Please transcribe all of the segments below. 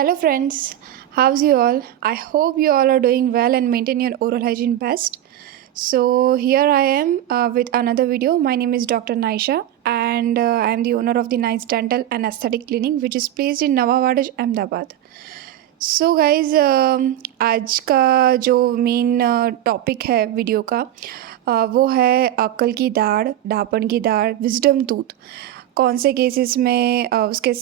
Hello friends, how's you all? I hope you all are doing well and maintain your oral hygiene best. So here I am with another video. My name is Dr. Naisha and I am the owner of the Nice Dental and Aesthetic Clinic which is placed in Nawawadish, Ahmedabad. So guys आज का जो main topic है video का वो है अक्ल की दाढ़, ढापन की दाढ़, विज़डम टूथ। कौन से केसेस में उसके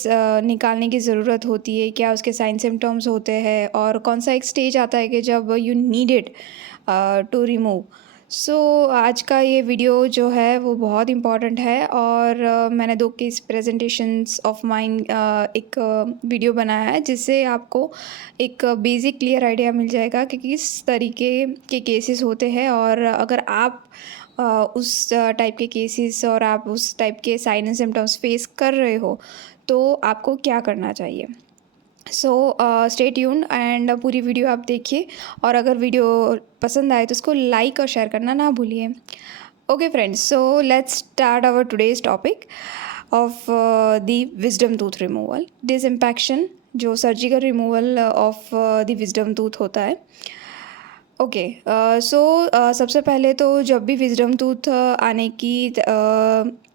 निकालने की ज़रूरत होती है, क्या उसके साइन सिम्टम्स होते हैं और कौन सा एक स्टेज आता है कि जब you need it to remove. So आज का ये वीडियो जो है वो बहुत इम्पॉर्टेंट है और मैंने 2 केस प्रेजेंटेशंस ऑफ माइन एक वीडियो बनाया है जिससे आपको एक बेसिक क्लियर आइडिया मिल जाएगा कि किस तरीके के केसेस होते हैं और अगर आप उस टाइप के केसेस और आप उस टाइप के साइन एंड सिम्टम्स फेस कर रहे हो तो आपको क्या करना चाहिए। सो स्टे ट्यून्ड एंड पूरी वीडियो आप देखिए और अगर वीडियो पसंद आए तो उसको लाइक और शेयर करना ना भूलिए। Okay friends, so let's start our today's topic of the wisdom tooth removal disimpaction, जो surgical removal of the wisdom tooth होता है। ओके, सो सबसे पहले तो जब भी विजडम टूथ आने की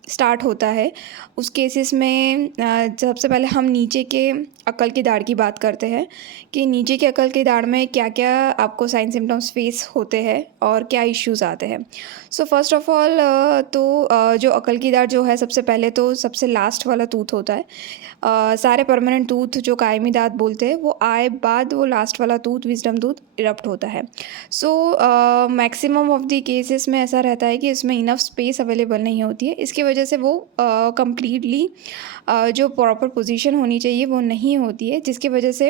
स्टार्ट होता है उस केसेस में सबसे पहले हम नीचे के अक्ल की दाढ़ की बात करते हैं कि नीचे के अक्ल की दाढ़ में क्या क्या आपको साइन सिम्टम्स फेस होते हैं और क्या इश्यूज़ आते हैं। सो फर्स्ट ऑफ ऑल जो अक्ल की दाढ़ जो है सबसे पहले तो सबसे लास्ट वाला टूथ होता है। सारे परमानेंट टूथ जो कायमी दांत बोलते हैं वो आए बाद वो लास्ट वाला टूथ विजडम टूथ इरप्ट होता है। So maximum of the cases में ऐसा रहता है कि इसमें इनफ स्पेस अवेलेबल नहीं होती है, इसकी वजह से वो कम्प्लीटली जो प्रॉपर पोजीशन होनी चाहिए वो नहीं होती है, जिसकी वजह से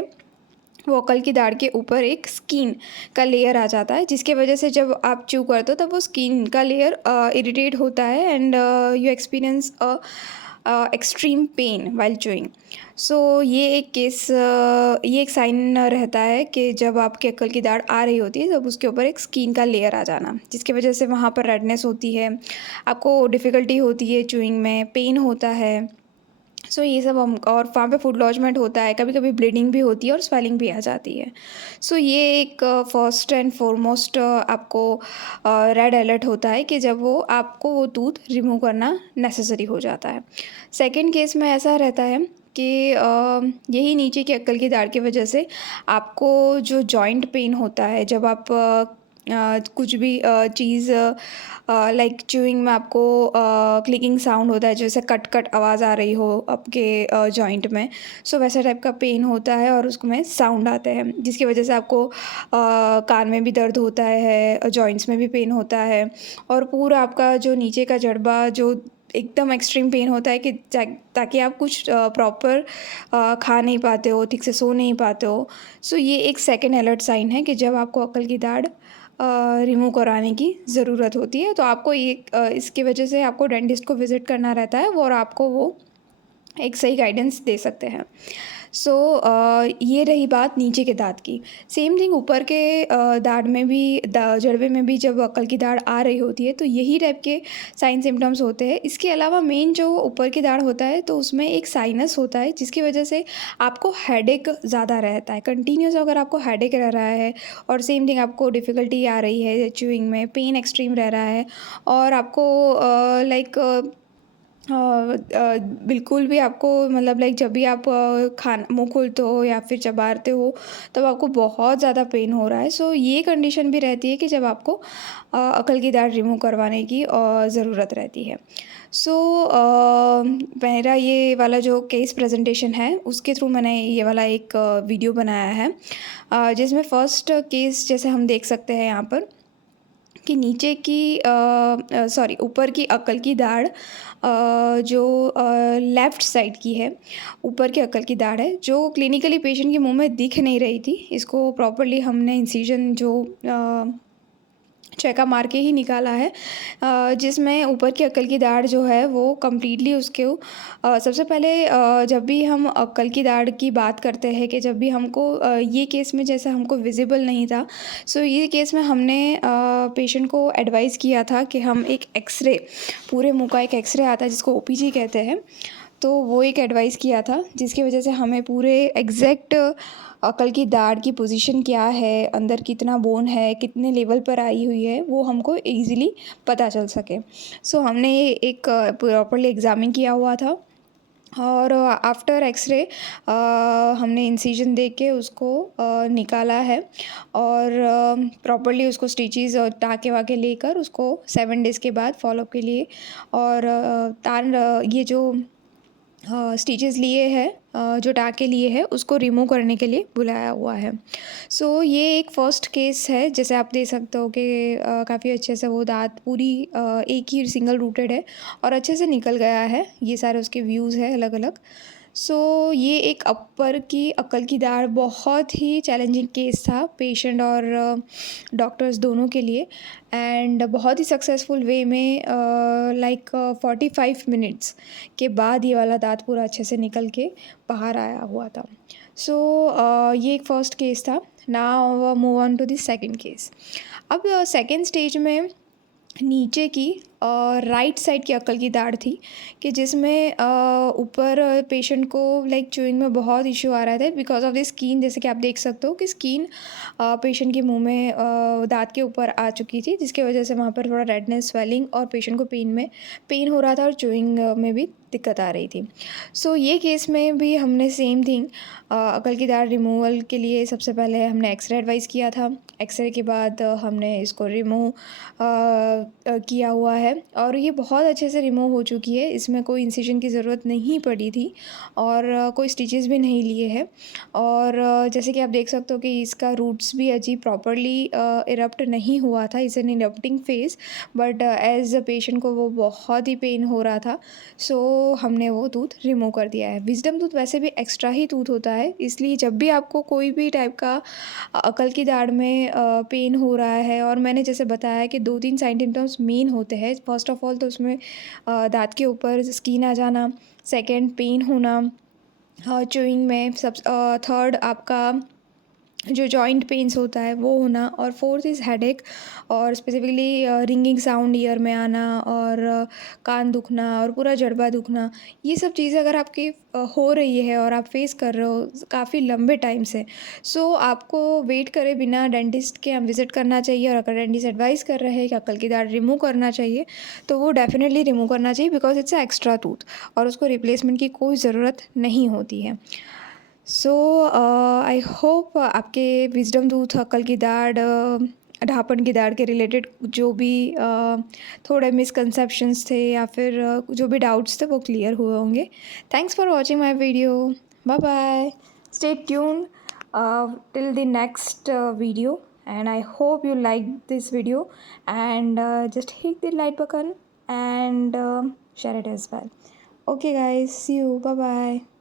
वो अक्ल की दाढ़ के ऊपर एक स्किन का लेयर आ जाता है, जिसके वजह से जब आप च्यू करते हो तब वो स्किन का लेयर इरिटेट होता है and you experience extreme pain while chewing. So ये एक केस ये एक साइन रहता है कि जब आपके अक्ल की दाढ़ आ रही होती है तब उसके ऊपर एक स्किन का लेयर आ जाना, जिसकी वजह से वहाँ पर रेडनेस होती है, आपको डिफ़िकल्टी होती है च्यूइंग में, पेन होता है। सो ये सब हम और वहाँ पे फूड लॉजमेंट होता है, कभी कभी ब्लीडिंग भी होती है और स्वेलिंग भी आ जाती है। सो ये एक फर्स्ट एंड फॉरमोस्ट आपको रेड अलर्ट होता है कि जब वो आपको वो टूथ रिमूव करना नेसेसरी हो जाता है। सेकंड केस में ऐसा रहता है कि यही नीचे की अक्ल की दाढ़ की वजह से आपको जो जॉइंट पेन होता है जब आप कुछ भी चीज़ लाइक च्यूइंग में आपको क्लिकिंग साउंड होता है, जैसे कट कट आवाज़ आ रही हो आपके जॉइंट में। सो वैसा टाइप का पेन होता है और उसमें साउंड आते हैं, जिसकी वजह से आपको कान में भी दर्द होता है, जॉइंट्स में भी पेन होता है और पूरा आपका जो नीचे का जड़बा जो एकदम एक्सट्रीम पेन होता है कि ताकि आप कुछ प्रॉपर खा नहीं पाते हो, ठीक से सो नहीं पाते हो। सो ये एक सेकेंड अलर्ट साइन है कि जब आपको अक्ल की दाढ़ रिमूव कराने की ज़रूरत होती है, तो आपको ये इसकी वजह से आपको डेंटिस्ट को विज़िट करना रहता है और आपको वो एक सही गाइडेंस दे सकते हैं। सो ये रही बात नीचे के दांत की। सेम थिंग ऊपर के दाढ़ में भी जड़बे में भी जब अक्ल की दाढ़ आ रही होती है तो यही टाइप के साइन सिम्टम्स होते हैं। इसके अलावा मेन जो ऊपर की दाढ़ होता है तो उसमें एक साइनस होता है, जिसकी वजह से आपको हेडेक ज़्यादा रहता है कंटिन्यूस। अगर आपको हेडेक रह रहा है और सेम थिंग आपको डिफ़िकल्टी आ रही है च्यूइंग में, पेन एक्सट्रीम रह रहा है और आपको लाइक बिल्कुल भी आपको मतलब लाइक जब भी आप खाना मुँह खोलते हो या फिर चबाते हो तब आपको बहुत ज़्यादा पेन हो रहा है। सो ये कंडीशन भी रहती है कि जब आपको अकल की दाढ़ रिमूव करवाने की ज़रूरत रहती है। सो मेरा ये वाला जो केस प्रेजेंटेशन है उसके थ्रू मैंने ये वाला एक वीडियो बनाया है, जिसमें फ़र्स्ट केस जैसे हम देख सकते हैं यहाँ पर कि नीचे की सॉरी ऊपर की अक्ल की दाढ़ जो लेफ़्ट साइड की है, ऊपर की अक्ल की दाढ़ है जो क्लिनिकली पेशेंट के मुंह में दिख नहीं रही थी। इसको प्रॉपर्ली हमने इंसिजन जो चेका मार के ही निकाला है, जिसमें ऊपर की अक्ल की दाढ़ जो है वो कम्प्लीटली उसके सबसे पहले जब भी हम अक्ल की दाढ़ की बात करते हैं कि जब भी हमको ये केस में जैसा हमको विजिबल नहीं था, सो ये केस में हमने पेशेंट को एडवाइस किया था कि हम एक एक्सरे, पूरे मुंह का एक एक्सरे आता है जिसको ओपीजी कहते हैं, तो वो एक एडवाइस किया था जिसकी वजह से हमें पूरे एग्जैक्ट अकल की दाढ़ की पोजीशन क्या है, अंदर कितना बोन है, कितने लेवल पर आई हुई है, वो हमको ईज़िली पता चल सके। सो हमने ये एक प्रॉपर्ली एग्ज़ामिन किया हुआ था और आफ्टर एक्सरे हमने इंसिजन देख के उसको निकाला है और प्रॉपर्ली उसको स्टिचेस और टाँके वाके लेकर उसको 7 डेज़ के बाद फॉलोअप के लिए और ये जो स्टिचेस लिए हैं, जो टाँके लिए हैं उसको रिमूव करने के लिए बुलाया हुआ है। सो ये एक फ़र्स्ट केस है, जैसे आप देख सकते हो कि काफ़ी अच्छे से वो दाँत पूरी एक ही सिंगल रूटेड है और अच्छे से निकल गया है। ये सारे उसके व्यूज़ हैं अलग-अलग। सो ये एक अपर की अकल की दाढ़ बहुत ही चैलेंजिंग केस था पेशेंट और डॉक्टर्स दोनों के लिए एंड बहुत ही सक्सेसफुल वे में 45 मिनट्स के बाद ये वाला दाँत पूरा अच्छे से निकल के बाहर आया हुआ था। सो ये एक फ़र्स्ट केस था। Now move on to the second case. अब सेकंड स्टेज में नीचे की राइट साइड की अक्ल की दाढ़ थी कि जिसमें ऊपर पेशेंट को लाइक च्यूइंग में बहुत इशू आ रहा था बिकॉज ऑफ द स्किन। जैसे कि आप देख सकते हो कि स्किन पेशेंट के मुंह में दांत के ऊपर आ चुकी थी जिसकी वजह से वहाँ पर थोड़ा रेडनेस स्वेलिंग और पेशेंट को पेन हो रहा था और च्यूइंग में भी दिक्कत आ रही थी। सो ये केस में भी हमने सेम थिंग अकल की दाढ़ रिमूवल के लिए सबसे पहले हमने एक्सरे एडवाइस किया था। एक्सरे के बाद हमने इसको रिमूव किया हुआ है और ये बहुत अच्छे से रिमूव हो चुकी है। इसमें कोई इंसिजन की ज़रूरत नहीं पड़ी थी और कोई स्टिचेस भी नहीं लिए हैं और जैसे कि आप देख सकते हो कि इसका रूट्स भी अजीब प्रॉपरली इरप्ट नहीं हुआ था। It's an erupting phase but as a patient को वो बहुत ही पेन हो रहा था। सो हमने वो टूथ रिमूव कर दिया है। विजडम टूथ वैसे भी एक्स्ट्रा ही टूथ होता है, इसलिए जब भी आपको कोई भी टाइप का अकल की दाढ़ में पेन हो रहा है और मैंने जैसे बताया कि 2-3 साइन सिम्टम्स मेन होते हैं। फर्स्ट ऑफ ऑल तो उसमें दाँत के ऊपर स्किन आ जाना, सेकंड पेन होना च्यूइंग में, थर्ड आपका जो जॉइंट पेन्स होता है वो होना और फोर्थ इज़ हेडेक और स्पेसिफिकली रिंगिंग साउंड ईयर में आना और कान दुखना और पूरा जड़बा दुखना। ये सब चीज़ें अगर आपकी हो रही है और आप फेस कर रहे हो काफ़ी लंबे टाइम से, सो आपको वेट करे बिना डेंटिस्ट के हम विज़िट करना चाहिए और अगर डेंटिस्ट एडवाइस कर रहे हैं कि अकल की दाढ़ रिमूव करना चाहिए तो वो डेफिनेटली रिमूव करना चाहिए because it's a extra tooth और उसको रिप्लेसमेंट की कोई ज़रूरत नहीं होती है। सो आई होप आपके विजडम टूथ अक्ल की दाढ़ ढापन की दाढ़ के रिलेटेड जो भी थोड़े मिसकंसेप्शंस थे या फिर जो भी डाउट्स थे वो क्लियर हुए होंगे। Thanks for watching my video. Bye bye. Stay tune till the next video and I hope you liked this video and just hit the like button and share it as well. Okay guys, see you. Bye bye.